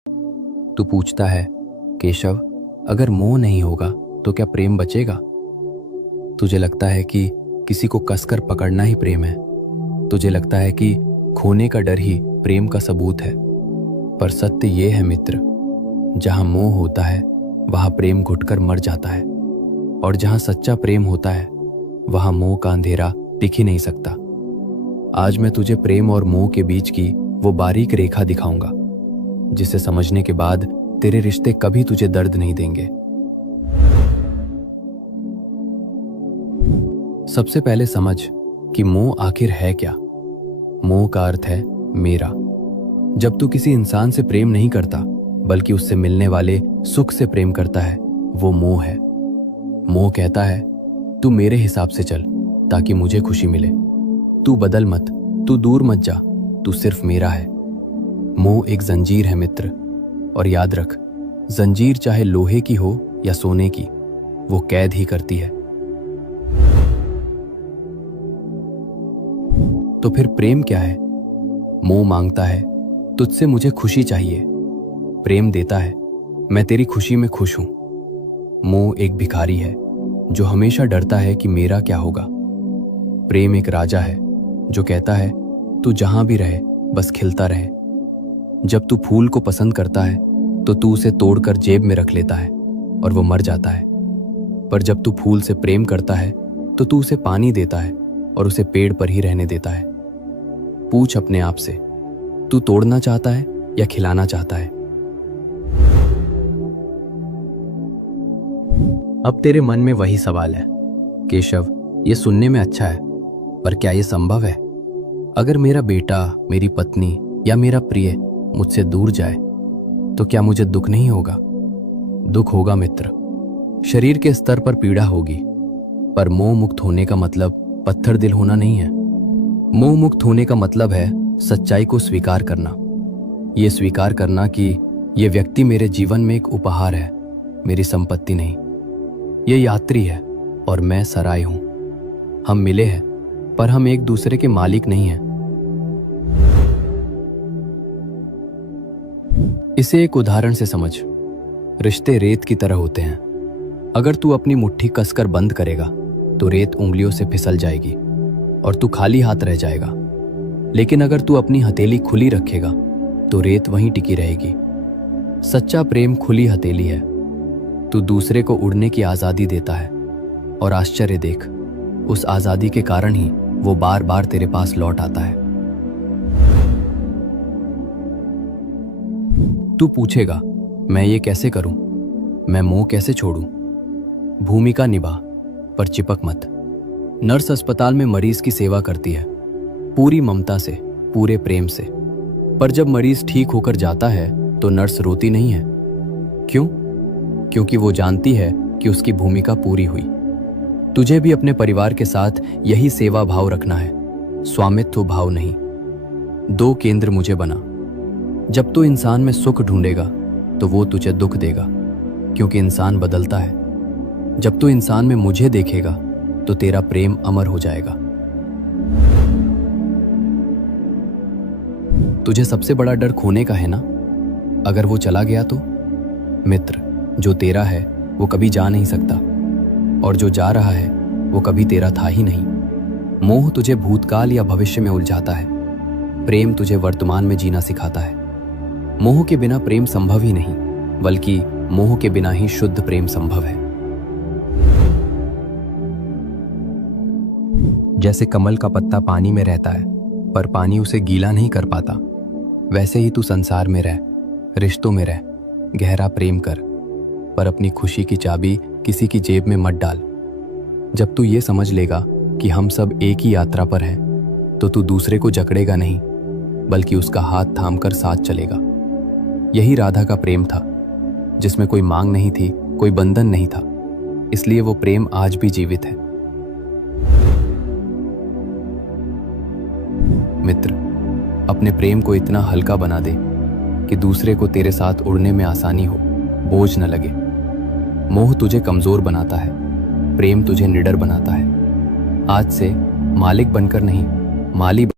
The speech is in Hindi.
तू पूछता है, केशव, अगर मोह नहीं होगा तो क्या प्रेम बचेगा? तुझे लगता है कि किसी को कसकर पकड़ना ही प्रेम है। तुझे लगता है कि खोने का डर ही प्रेम का सबूत है। पर सत्य ये है मित्र, जहां मोह होता है वहां प्रेम घुटकर मर जाता है, और जहां सच्चा प्रेम होता है वहां मोह का अंधेरा टिक ही नहीं सकता। आज मैं तुझे प्रेम और मोह के बीच की वो बारीक रेखा दिखाऊंगा, जिसे समझने के बाद तेरे रिश्ते कभी तुझे दर्द नहीं देंगे। सबसे पहले समझ कि मोह आखिर है क्या। मोह का अर्थ है मेरा। जब तू किसी इंसान से प्रेम नहीं करता बल्कि उससे मिलने वाले सुख से प्रेम करता है, वो मोह है। मोह कहता है, तू मेरे हिसाब से चल ताकि मुझे खुशी मिले। तू बदल मत, तू दूर मत जा, तू सिर्फ मेरा है। मोह एक जंजीर है मित्र, और याद रख, जंजीर चाहे लोहे की हो या सोने की, वो कैद ही करती है। तो फिर प्रेम क्या है? मोह मांगता है, तुझसे मुझे खुशी चाहिए। प्रेम देता है, मैं तेरी खुशी में खुश हूं। मोह एक भिखारी है जो हमेशा डरता है कि मेरा क्या होगा। प्रेम एक राजा है जो कहता है, तू जहां भी रहे बस खिलता रहे। जब तू फूल को पसंद करता है तो तू उसे तोड़कर जेब में रख लेता है और वो मर जाता है। पर जब तू फूल से प्रेम करता है तो तू उसे पानी देता है और उसे पेड़ पर ही रहने देता है। पूछ अपने आप से, तू तोड़ना चाहता है या खिलाना चाहता है? अब तेरे मन में वही सवाल है, केशव, ये सुनने में अच्छा है, पर क्या ये संभव है? अगर मेरा बेटा, मेरी पत्नी या मेरा प्रिय मुझसे दूर जाए तो क्या मुझे दुख नहीं होगा? दुख होगा मित्र, शरीर के स्तर पर पीड़ा होगी, पर मोह मुक्त होने का मतलब पत्थर दिल होना नहीं है। मोह मुक्त होने का मतलब है सच्चाई को स्वीकार करना। ये स्वीकार करना कि ये व्यक्ति मेरे जीवन में एक उपहार है, मेरी संपत्ति नहीं। ये यात्री है और मैं सराय हूं। हम मिले हैं पर हम एक दूसरे के मालिक नहीं हैं। इसे एक उदाहरण से समझ। रिश्ते रेत की तरह होते हैं। अगर तू अपनी मुट्ठी कसकर बंद करेगा तो रेत उंगलियों से फिसल जाएगी और तू खाली हाथ रह जाएगा। लेकिन अगर तू अपनी हथेली खुली रखेगा तो रेत वहीं टिकी रहेगी। सच्चा प्रेम खुली हथेली है। तू दूसरे को उड़ने की आजादी देता है, और आश्चर्य देख, उस आजादी के कारण ही वो बार बार तेरे पास लौट आता है। तू पूछेगा, मैं ये कैसे करूं? मैं मोह कैसे छोड़ूं? भूमिका निभा, पर चिपक मत। नर्स अस्पताल में मरीज की सेवा करती है, पूरी ममता से, पूरे प्रेम से। पर जब मरीज ठीक होकर जाता है तो नर्स रोती नहीं है। क्यों? क्योंकि वो जानती है कि उसकी भूमिका पूरी हुई। तुझे भी अपने परिवार के साथ यही सेवा भाव रखना है, स्वामित्व भाव नहीं। दो केंद्र मुझे बना। जब तू इंसान में सुख ढूंढेगा तो वो तुझे दुख देगा, क्योंकि इंसान बदलता है। जब तू इंसान में मुझे देखेगा तो तेरा प्रेम अमर हो जाएगा। तुझे सबसे बड़ा डर खोने का है ना? अगर वो चला गया तो? मित्र, जो तेरा है वो कभी जा नहीं सकता, और जो जा रहा है वो कभी तेरा था ही नहीं। मोह तुझे भूतकाल या भविष्य में उलझाता है, प्रेम तुझे वर्तमान में जीना सिखाता है। मोह के बिना प्रेम संभव ही नहीं, बल्कि मोह के बिना ही शुद्ध प्रेम संभव है। जैसे कमल का पत्ता पानी में रहता है पर पानी उसे गीला नहीं कर पाता, वैसे ही तू संसार में रह, रिश्तों में रह, गहरा प्रेम कर, पर अपनी खुशी की चाबी किसी की जेब में मत डाल। जब तू ये समझ लेगा कि हम सब एक ही यात्रा पर हैं, तो तू दूसरे को जकड़ेगा नहीं, बल्कि उसका हाथ थामकर साथ चलेगा। यही राधा का प्रेम था, जिसमें कोई मांग नहीं थी, कोई बंधन नहीं था, इसलिए वो प्रेम आज भी जीवित है। मित्र, अपने प्रेम को इतना हल्का बना दे कि दूसरे को तेरे साथ उड़ने में आसानी हो, बोझ न लगे। मोह तुझे कमजोर बनाता है, प्रेम तुझे निडर बनाता है। आज से मालिक बनकर नहीं, माली